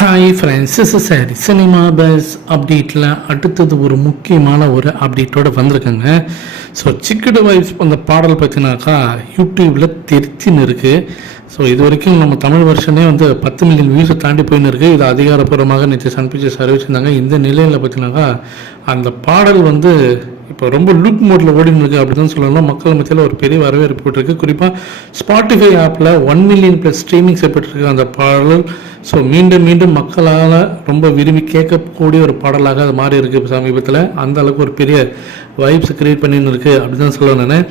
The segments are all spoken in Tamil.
ஹாய் ஃப்ரெண்ட்ஸ் இஸ் சரி சினிமா பஸ் அப்டேட்டில் அடுத்தது ஒரு முக்கியமான ஒரு அப்டேட்டோடு வந்திருக்காங்க. ஸோ சிக்கடு வைப்ஸ் அந்த பாடல் பார்த்தீங்கன்னாக்கா யூடியூப்பில் தெரிச்சின்னு இருக்குது ஸோ இது வரைக்கும் நம்ம தமிழ் வருஷனே வந்து பத்து மில்லியன் வியூஸை தாண்டி போயின்னு இருக்குது இது அதிகாரப்பூர்வமாக நேற்று சன் சர்வீஸ் அறிவிச்சிருந்தாங்க. இந்த நிலையில் பார்த்தீங்கன்னாக்கா அந்த பாடல் வந்து இப்போ ரொம்ப லுக் மோட்டில் ஓடின்னு இருக்கு அப்படி தான் சொல்லலாம் மக்கள் மத்தியில் ஒரு பெரிய வரவேற்பு இருக்கு குறிப்பாக ஸ்பாட்டிஃபை ஆப்பில் ஒன் மில்லியன் ப்ளஸ் ஸ்ட்ரீமிங்ஸ் பெற்றிருக்கு அந்த பாடல். ஸோ மீண்டும் மீண்டும் மக்களால் ரொம்ப விரும்பி கேட்கக்கூடிய ஒரு பாடலாக அது மாறி இருக்கு சமீபத்தில். அந்த அளவுக்கு ஒரு பெரிய வைப்ஸ் கிரியேட் பண்ணின்னு இருக்கு அப்படி தான் நான்.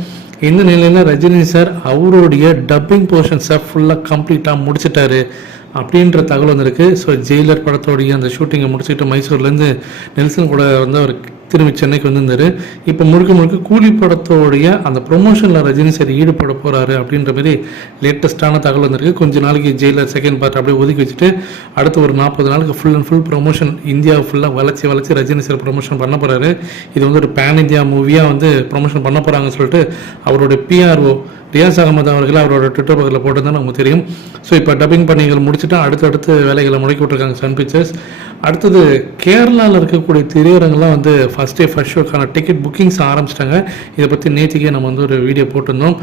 இந்த நிலையில் ரஜினி சார் அவருடைய டப்பிங் போர்ஷன்ஸை ஃபுல்லாக கம்ப்ளீட்டாக முடிச்சிட்டாரு அப்படின்ற தகவல் வந்திருக்கு. ஸோ ஜெயிலர் படத்தோடைய அந்த ஷூட்டிங்கை முடிச்சுட்டு மைசூர்லேருந்து நெல்சன் கூட வந்து அவர் திரும்பி சென்னைக்கு வந்திருந்தாரு. இப்போ முழுக்க முழுக்க கூலி படத்தோடைய அந்த ப்ரொமோஷனில் ரஜினி சார் ஈடுபட போகிறாரு அப்படின்ற மாதிரி லேட்டஸ்ட்டான தகவல் வந்திருக்கு. கொஞ்ச நாளைக்கு ஜெயிலர் செகண்ட் பார்ட் அப்படியே ஒதுக்கி வச்சுட்டு அடுத்து ஒரு நாற்பது நாளுக்கு full and full promotion India ஃபுல்லாக வளர்ச்சி வளர்ச்சி ரஜினி சார் ப்ரொமோஷன் பண்ண போகிறாரு இது வந்து ஒரு பேன் இந்தியா மூவியாக வந்து ப்ரொமோஷன் பண்ண போகிறாங்கன்னு சொல்லிட்டு அவருடைய பிஆர்ஓ ரியாஸ் அகமது அவர்கள் அவரோட ட்விட்டர் பக்கத்தில் போட்டிருந்தா நமக்கு தெரியும். ஸோ இப்போ டப்பிங் பணிகள் முடிச்சுட்டு அடுத்தடுத்து வேலைகளை முடக்கி விட்டுருக்காங்க சன் பிக்சர்ஸ் அடுத்தது கேரளாவில் இருக்கக்கூடிய திரையரங்கெல்லாம் வந்து ஃபஸ்ட் டே ஃபஸ்ட் ஷோக்கான டிக்கெட் புக்கிங்ஸ் ஆரம்பிச்சிட்டாங்க. இதை பற்றி நேற்றுக்கே நம்ம வந்து ஒரு வீடியோ போட்டிருந்தோம்.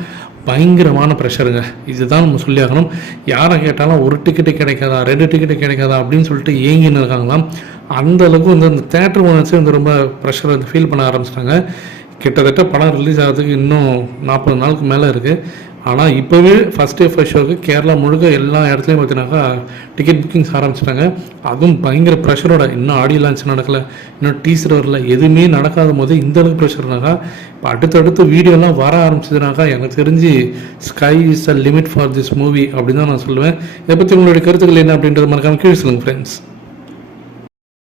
பயங்கரமான ப்ரெஷருங்க இதுதான் நம்ம சொல்லி ஆகணும். யாரை கேட்டாலும் ஒரு டிக்கெட்டு கிடைக்காதா ரெண்டு டிக்கெட்டு கிடைக்காதா அப்படின்னு சொல்லிட்டு ஏங்கின்னு இருக்காங்களாம். அந்த அளவுக்கு வந்து அந்த தேட்டர் ஓனர்ஸே வந்து ரொம்ப ப்ரெஷர் வந்து ஃபீல் பண்ண ஆரம்பிச்சிட்டாங்க. கிட்டத்தட்ட படம் ரிலீஸ் ஆகிறதுக்கு இன்னும் நாற்பது நாளுக்கு மேலே இருக்குது ஆனால் இப்போவே ஃபஸ்ட் டே ஃபர்ஸ்ட் ஷோக்கு கேரளா முழுக்க எல்லா இடத்துலையும் பார்த்தீங்கன்னாக்கா டிக்கெட் புக்கிங்ஸ் ஆரம்பிச்சிட்டாங்க. அதுவும் பயங்கர ப்ரெஷரோட இன்னும் ஆடியோ லான்ச் நடக்கலை. இன்னும் டீசர் வரல. எதுவுமே நடக்காத போது இந்த அளவுக்கு ப்ரெஷர்னாக்கா இப்போ அடுத்தடுத்து வீடியோலாம் வர ஆரம்பிச்சதுனாக்கா எனக்கு தெரிஞ்சு sky is a limit for this movie அப்படின்னு தான் நான் சொல்லுவேன். இதை பற்றி உங்களுடைய கருத்துக்கள் என்ன அப்படின்றது மறக்காமல் கீழே சொல்லுங்கள் ஃப்ரெண்ட்ஸ்